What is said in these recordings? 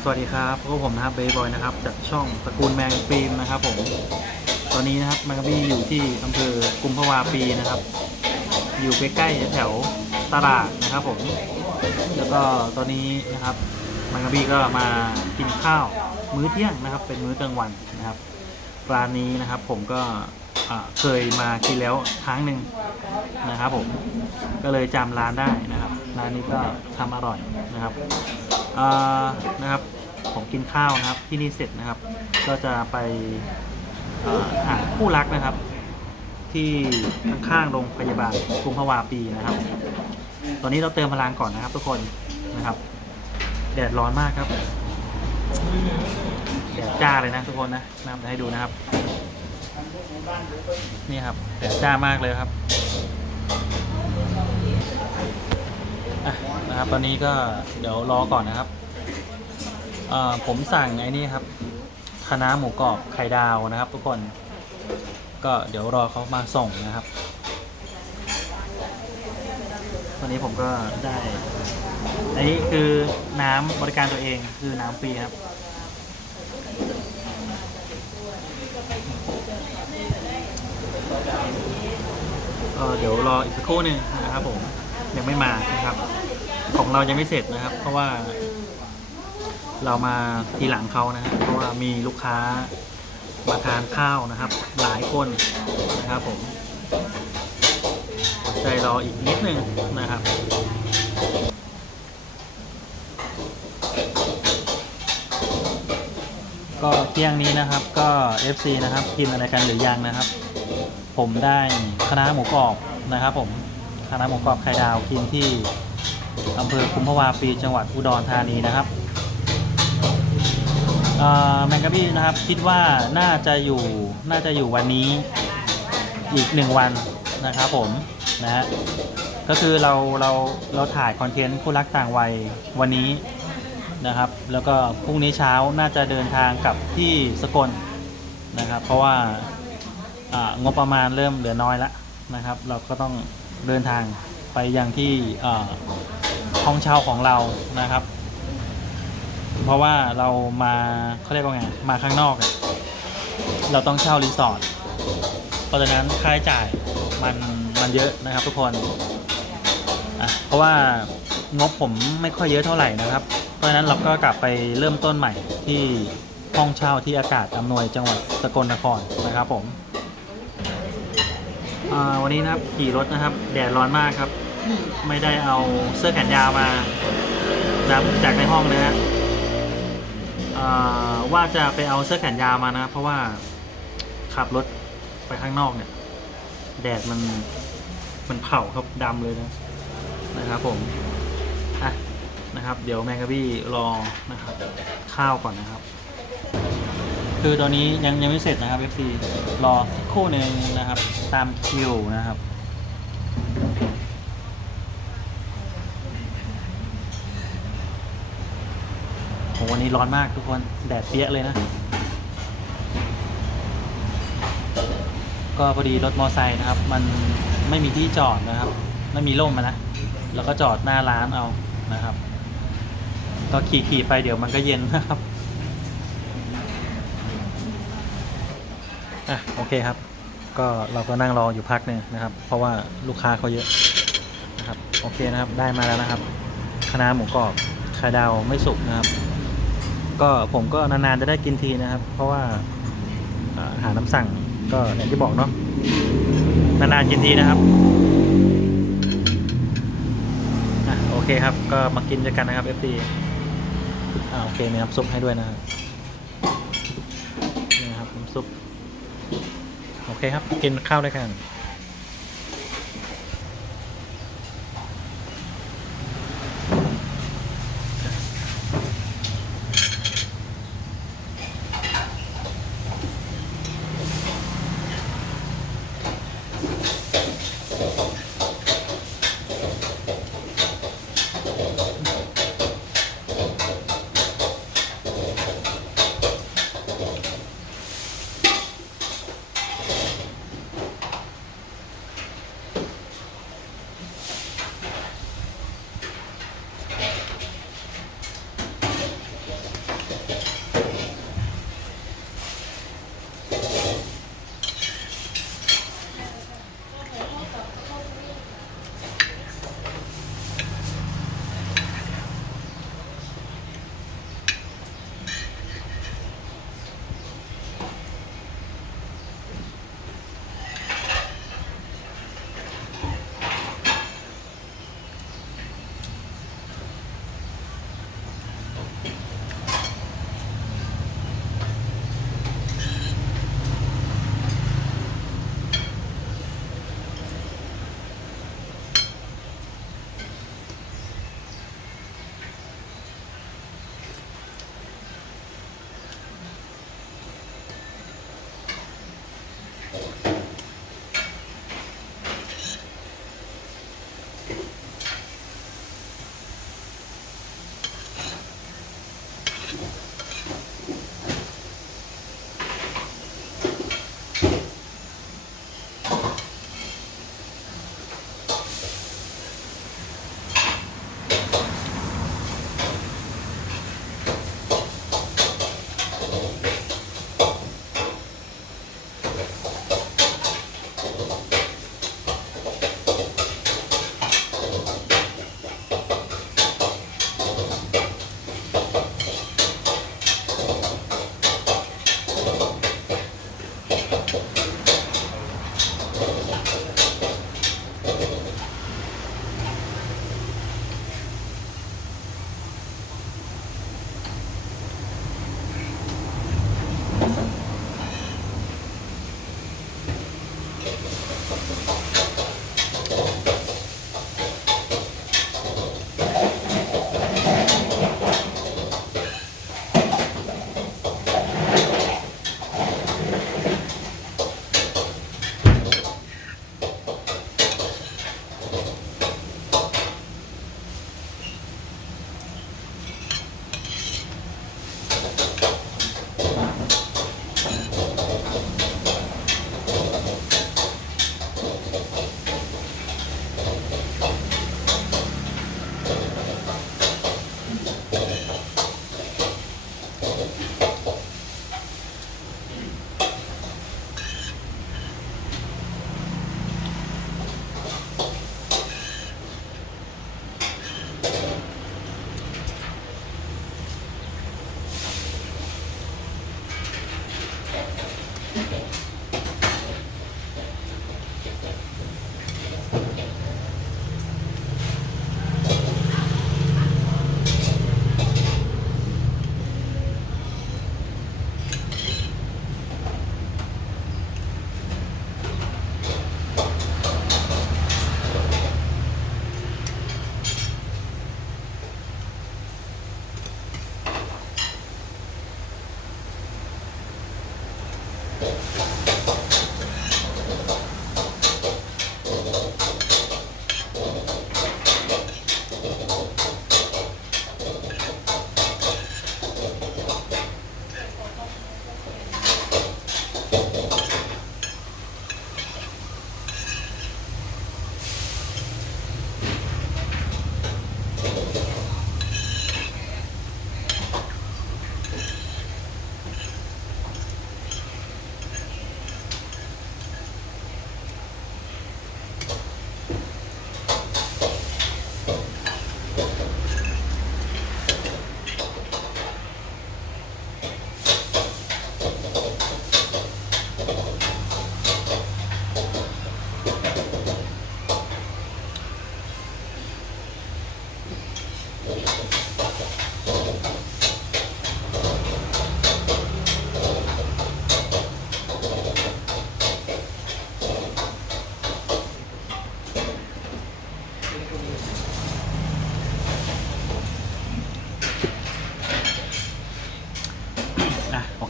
สวัสดีครับพวกผมนะครับเบย์บอยนะครับจากช่องตระกูลแมงฟิล์มนะครับผม ตอนนี้นะครับแมงกะบี้อยู่ที่อำเภอกุมภาวาปีนะครับ อยู่ใกล้ๆแถวตลาดนะครับผม แล้วก็ตอนนี้นะครับแมงกะบี้ก็มากินข้าวมื้อเที่ยงนะครับ เป็นมื้อกลางวันนะครับร้านนี้นะครับผมก็เคยมากินแล้วครั้งหนึ่งนะครับผมก็เลยจำร้านได้นะครับ ร้านนี้ก็ทำอร่อยนะครับ นะครับผมกินข้าวนะครับที่นี่เสร็จนะครับ ก็จะไปหาคู่รักนะครับ ที่ข้างๆโรงพยาบาลกรุงพวาปีนะครับ ตอนนี้เราเติมพลังก่อนนะครับทุกคนนะครับ แดดร้อนมากครับแดดจ้าเลยนะทุกคนนะนำให้ดูนะครับ นี่ครับแดดจ้ามากเลยครับ อะ นะครับ ตอนนี้ก็เดี๋ยวรอก่อนนะครับผมสั่งไอ้นี่ครับคณะหมูกรอบไข่ดาวนะครับ ทุกคนก็เดี๋ยวรอเขามาส่งนะครับวันนี้ผมก็ได้อันนี้คือน้ำบริการตัวเองคือน้ำฟรีครับเอ่อเดี๋ยวรออีกสักครู่หนึ่งนะครับผมยังไม่มานะครับ ของเรายังไม่เสร็จนะครับ เพราะว่า เรามาทีหลังเขานะฮะเพราะว่ามีลูกค้ามาทานข้าวนะครับ หลายคนนะครับผมอดใจรออีกนิดนึงนะครับก็เที่ยงนี้นะครับก็ FC นะครับกินอะไรกันหรือยังนะครับ ผมได้คณะหมูกรอบนะครับ ผมคณะหมูกรอบไข่ดาวกินที่ อำเภอคุมภาวาปีจังหวัดอุดรธานีนะครับแมงกะบี้นะครับคิดว่าน่าจะอยู่น่าจะอยู่วันนี้อีกหนึ่งวันนะครับผมนะฮะก็คือเราเราเราถ่ายคอนเทนต์คู่รักต่างวัยวันนี้นะครับ แล้วก็พรุ่งนี้เช้าน่าจะเดินทางกลับที่สกลนะครับ เพราะว่างบประมาณเริ่มเหลือน้อยแล้วนะครับ เราก็ต้องเดินทางไปยังที่ ห้องเช่าของเรานะครับ เพราะว่าเรามาเขาเรียกว่าไงมาข้างนอกเราต้องเช่ารีสอร์ทเพราะฉะนั้นค่าใช้จ่ายมันมันเยอะนะครับทุกคนอะเพราะว่างบผมไม่ค่อยเยอะเท่าไหร่นะครับ เพราะฉะนั้นเราก็กลับไปเริ่มต้นใหม่ที่ห้องเช่าที่อากาศอำนวยจังหวัดสกลนครนะครับผมวันนี้นะครับขี่รถนะครับ แดดร้อนมากครับ ไม่ได้เอาเสื้อแขนยาวมานะครับจากในห้องนะฮะว่าจะไปเอาเสื้อแขนยาวมานะ เพราะว่าขับรถไปข้างนอกเนี่ย แดดมันมันเผาครับดำเลยนะนะครับผมอะนะครับ เดี๋ยวแมงกะบี้รอนะครับข้าวก่อนนะครับ คือตอนนี้ยังยังไม่เสร็จนะครับ FC รอสักครู่หนึ่งนะครับ ตามคิวนะครับ วันนี้ร้อนมากทุกคน แดดเปี้ยเลยนะ ก็พอดีรถมอไซค์นะครับ มันไม่มีที่จอดนะครับ ไม่มีร่มนะ แล้วก็จอดหน้าร้านเอานะครับ ก็ขี่ขี่ๆไปเดี๋ยวมันก็เย็นนะครับ อะโอเคครับ ก็เราก็นั่งรออยู่พักหนึ่งนะครับ เพราะว่าลูกค้าเขาเยอะนะครับ โอเคนะครับ ได้มาแล้วนะครับคณะหมูกรอบไข่ดาวไม่สุกนะครับ ก็ผมก็นานๆจะได้กินทีนะครับ เพราะว่าหาน้ำสั่งก็อย่างที่บอกเนาะนานๆกินทีนะครับอโอเคครับ ก็มากินด้วยกันนะครับ FT อ่าโอเคมีน้ำซุปให้ด้วยนะครับนี่นะครับน้ำซุป โอเคครับ กินข้าวด้วยกัน อะ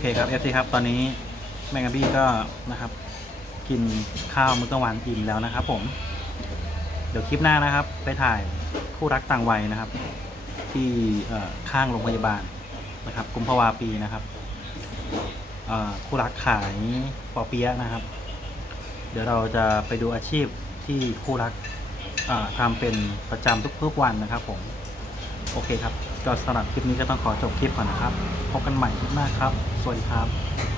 เคครับเอฟซีครับตอนนี้แมงกะบี้ก็นะครับ กินข้าวมื้อกลางวันอิ่มแล้วนะครับ ผม เดี๋ยวคลิปหน้านะครับ ไปถ่ายคู่รักต่างวัยนะครับ ที่ข้างโรงพยาบาลนะครับกุมภาวาปีนะครับคู่รักขายปอเปี๊ยะนะครับ เดี๋ยวเราจะไปดูอาชีพที่คู่รักทำเป็นประจำทุกๆวันนะครับ ผม โอเคครับ ก็สำหรับคลิปนี้ก็ต้องขอจบคลิปก่อนนะครับ พบกันใหม่คลิปหน้าครับ สวัสดีครับ